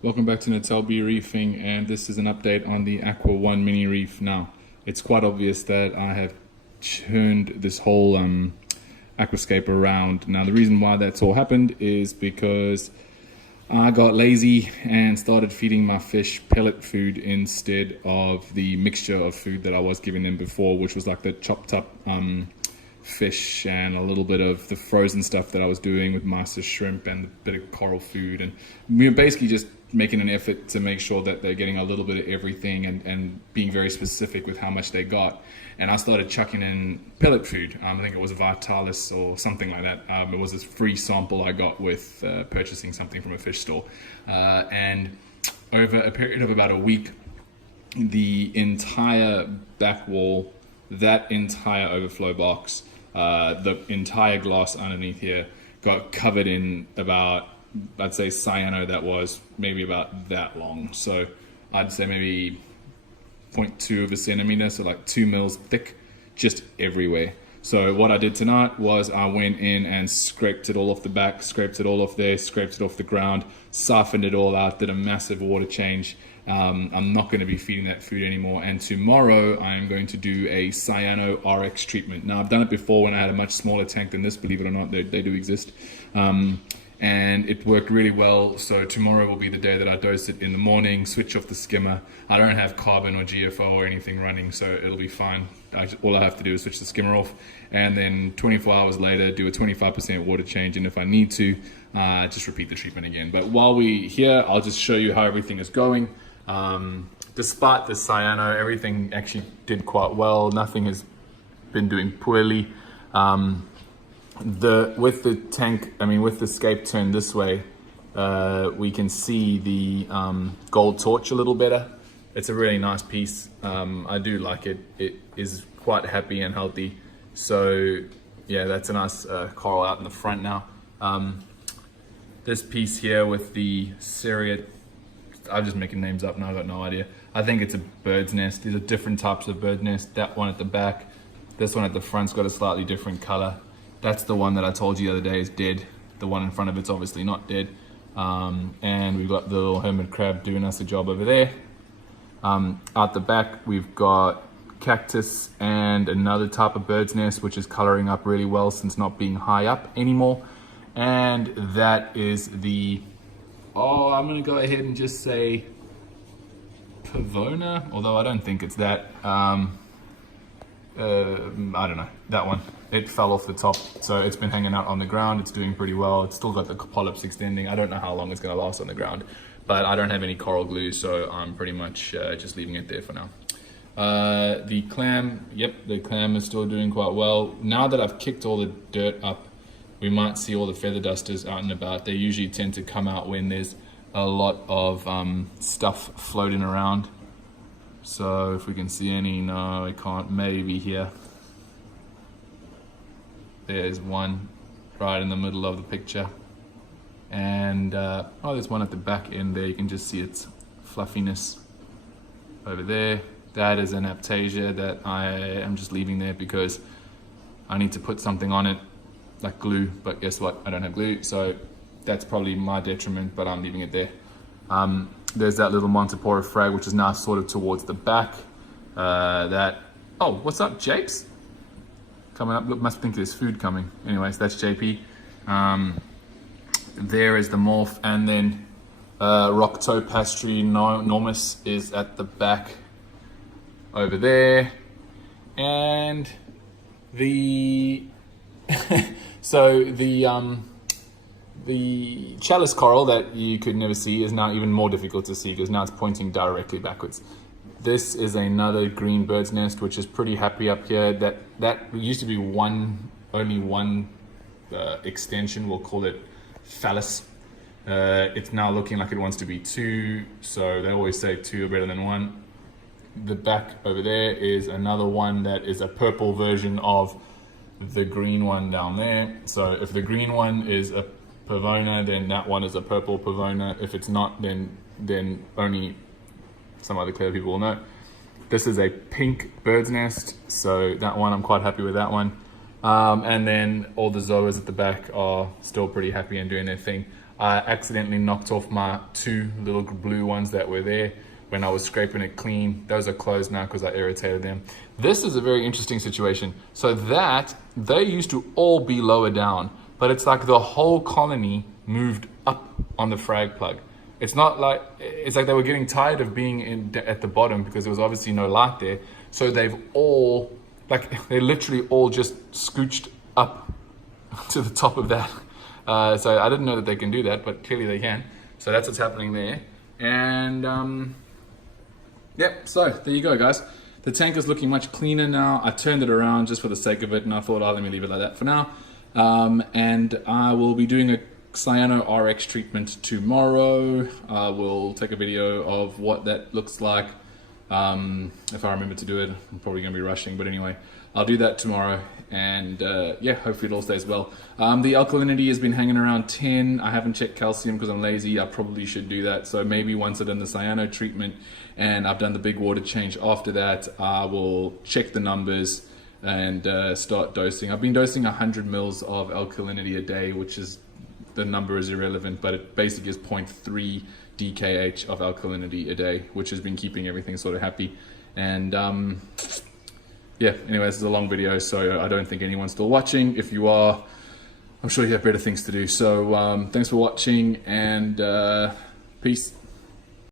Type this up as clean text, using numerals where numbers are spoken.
Welcome back to Natal B Reefing, and this is an update on the Aqua 1 mini reef. Now, it's quite obvious that I have turned this whole aquascape around. Now, the reason why that's all happened is because I got lazy and started feeding my fish pellet food instead of the mixture of food that I was giving them before, which was like the chopped up fish and a little bit of the frozen stuff that I was doing with master shrimp and a bit of coral food. And we were basically just making an effort to make sure that they're getting a little bit of everything and being very specific with how much they got. And I started chucking in pellet food. I think it was Vitalis or something like that. It was this free sample I got with purchasing something from a fish store. And over a period of about a week, the entire back wall, that entire overflow box, the entire glass underneath here got covered in about, I'd say, cyano that was maybe about that long. So I'd say maybe 0.2 of a centimeter, so like 2 mils thick, just everywhere. So what I did tonight was I went in and scraped it all off the back, scraped it all off there, scraped it off the ground, softened it all out, did a massive water change. I'm not going to be feeding that food anymore, and tomorrow I'm going to do a CYANO RX treatment. Now, I've done it before when I had a much smaller tank than this, believe it or not, they do exist. And it worked really well. So tomorrow will be the day that I dose it in the morning, switch off the skimmer. I don't have carbon or GFO or anything running, so it'll be fine. All I have to do is switch the skimmer off, and then 24 hours later do a 25% water change, and if I need to, just repeat the treatment again. But while we're here, I'll just show you how everything is going. Despite the cyano, everything actually did quite well. Nothing has been doing poorly. With the tank, with the scape turned this way, we can see the gold torch a little better. It's a really nice piece. I do like it. It is quite happy and healthy. So yeah, that's a nice coral out in the front now. This piece here with the Syria, I'm just making names up now, I've got no idea. I think it's a bird's nest. These are different types of bird nest. That one at the back, this one at the front's got a slightly different color. That's the one that I told you the other day is dead. The one in front of it's obviously not dead. And we've got the little hermit crab doing us a job over there. Out the back, we've got cactus and another type of bird's nest, which is coloring up really well since not being high up anymore. And that is the, I'm gonna go ahead and just say Pavona, although I don't think it's that. I don't know, that one. It fell off the top, so it's been hanging out on the ground. It's doing pretty well. It's still got the polyps extending. I don't know how long it's gonna last on the ground, but I don't have any coral glue, so I'm pretty much just leaving it there for now. The clam, yep, the clam is still doing quite well. Now that I've kicked all the dirt up, we might see all the feather dusters out and about. They usually tend to come out when there's a lot of stuff floating around. So if we can see any, no, I can't, maybe here. There's one right in the middle of the picture. And, there's one at the back end there. You can just see its fluffiness over there. That is an Aptasia that I am just leaving there because I need to put something on it, like glue, but guess what? I don't have glue, so that's probably my detriment, but I'm leaving it there. There's that little Montipora frag, which is now sort of towards the back. What's up, Japes? Coming up, look, must think there's food coming. Anyways, that's JP. There is the morph, and then Roctopastry Normus is at the back over there. And the so the chalice coral that you could never see is now even more difficult to see because now it's pointing directly backwards. This is another green bird's nest, which is pretty happy up here. That used to be only one extension, we'll call it phallus. It's now looking like it wants to be 2, so they always say 2 are better than 1. The back over there is another one that is a purple version of the green one down there. So if the green one is a Pavona, then that one is a purple Pavona. If it's not, then only some other clever people will know. This is a pink bird's nest, so that one, I'm quite happy with that one. And then all the zoas at the back are still pretty happy and doing their thing. I accidentally knocked off my 2 little blue ones that were there when I was scraping it clean. Those are closed now because I irritated them. This is a very interesting situation. So that, they used to all be lower down, but it's like the whole colony moved up on the frag plug. It's not like, it's like they were getting tired of being at the bottom because there was obviously no light there. So they've all, like, they literally all just scooched up to the top of that. So I didn't know that they can do that, but clearly they can. So that's what's happening there. And yep, so there you go, guys. The tank is looking much cleaner now. I turned it around just for the sake of it, and I thought, oh, let me leave it like that for now. And I will be doing a CYANO RX treatment tomorrow. I will take a video of what that looks like. If I remember to do it, I'm probably going to be rushing, but anyway, I'll do that tomorrow, and yeah, hopefully it all stays well. The alkalinity has been hanging around 10. I haven't checked calcium because I'm lazy. I probably should do that. So maybe once I've done the CYANO treatment and I've done the big water change after that, I will check the numbers and start dosing. I've been dosing 100 mils of alkalinity a day, which is, the number is irrelevant, but it basically is 0.3 DKH of alkalinity a day, which has been keeping everything sort of happy. And yeah, anyway, this is a long video, so I don't think anyone's still watching. If you are, I'm sure you have better things to do. So thanks for watching, and peace.